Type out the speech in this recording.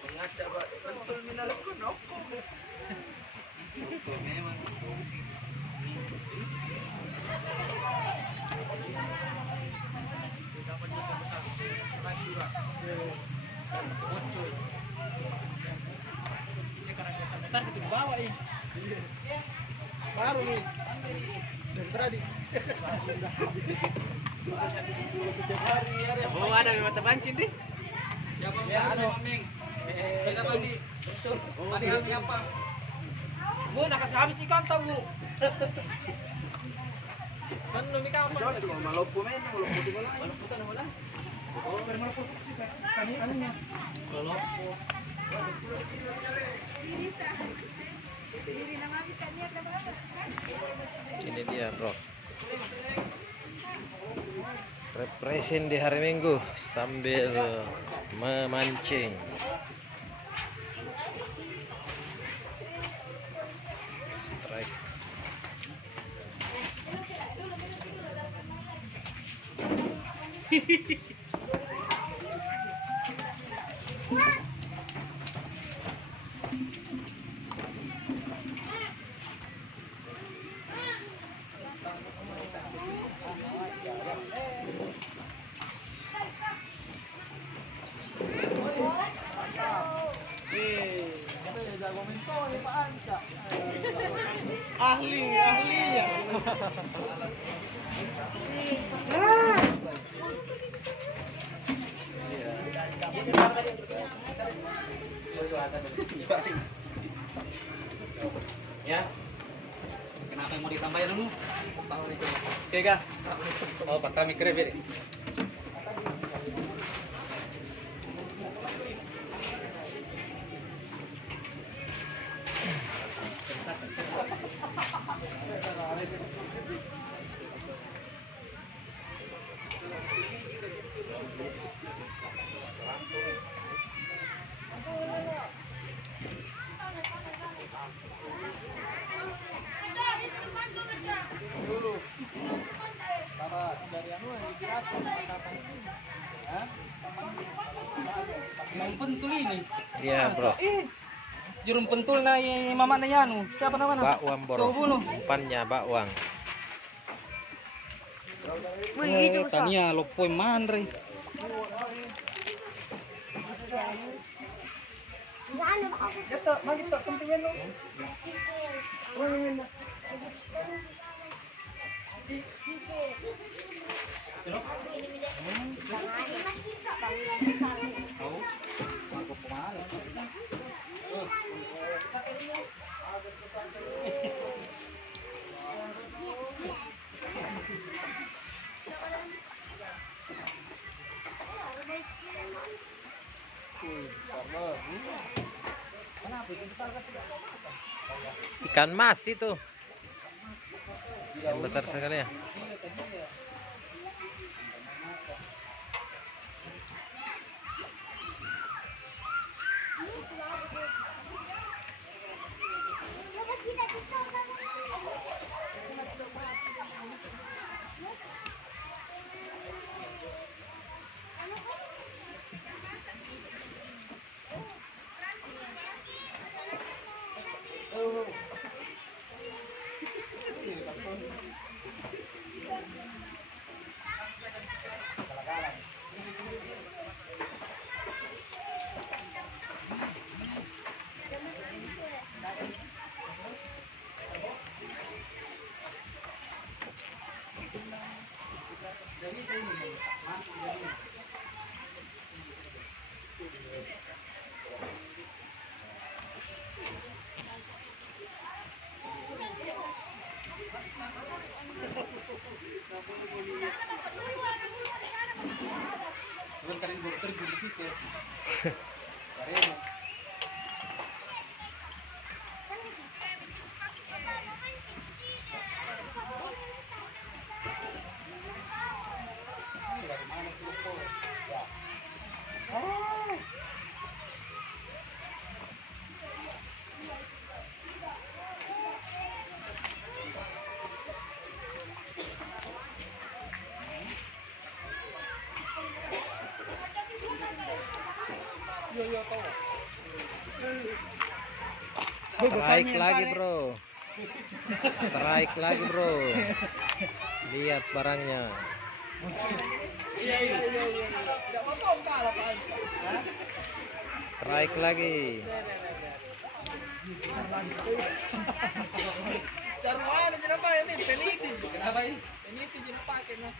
Sengaja buat betul minalap ko noko. Memang. Dapat juga besar. Lagi Pak. Bocor. Ini karena besar itu dibawa ini. Baru nih. Dan tadi. Oh ada mata pancing nih. Ya ada Ming. Kita mandi. Betul. Mandi kami apa? Bu nak kasih habis ikan tak bu? Kan demi kapan? Jauh maluku men, maluku di mana? Maluku kan mana? Oh dari maluku sih kan anunya. Maluku. Ini dia bro, represent di hari Minggu sambil memancing. Strike. Ahlinya. Ya. Kenapa mau ditambahin dulu? Oke kah? Oh, pertama krep ya. Yang pentul ini. Iya bro. Jurum pentul na mama na yan. Siapa namanya? Bakwang bro. Umpannya bakwang. Tania lopoy manre. Ito, magito kumpingan lo. Ikan mas itu. Yang besar sekali ya. Strike lagi bro. Strike lagi bro. Lihat barangnya. Iya. Tidak mau tombak lah Pak. Strike lagi. Sarwana kenapa ini? Peniti. Kenapa ini? Peniti jadi pakai mah.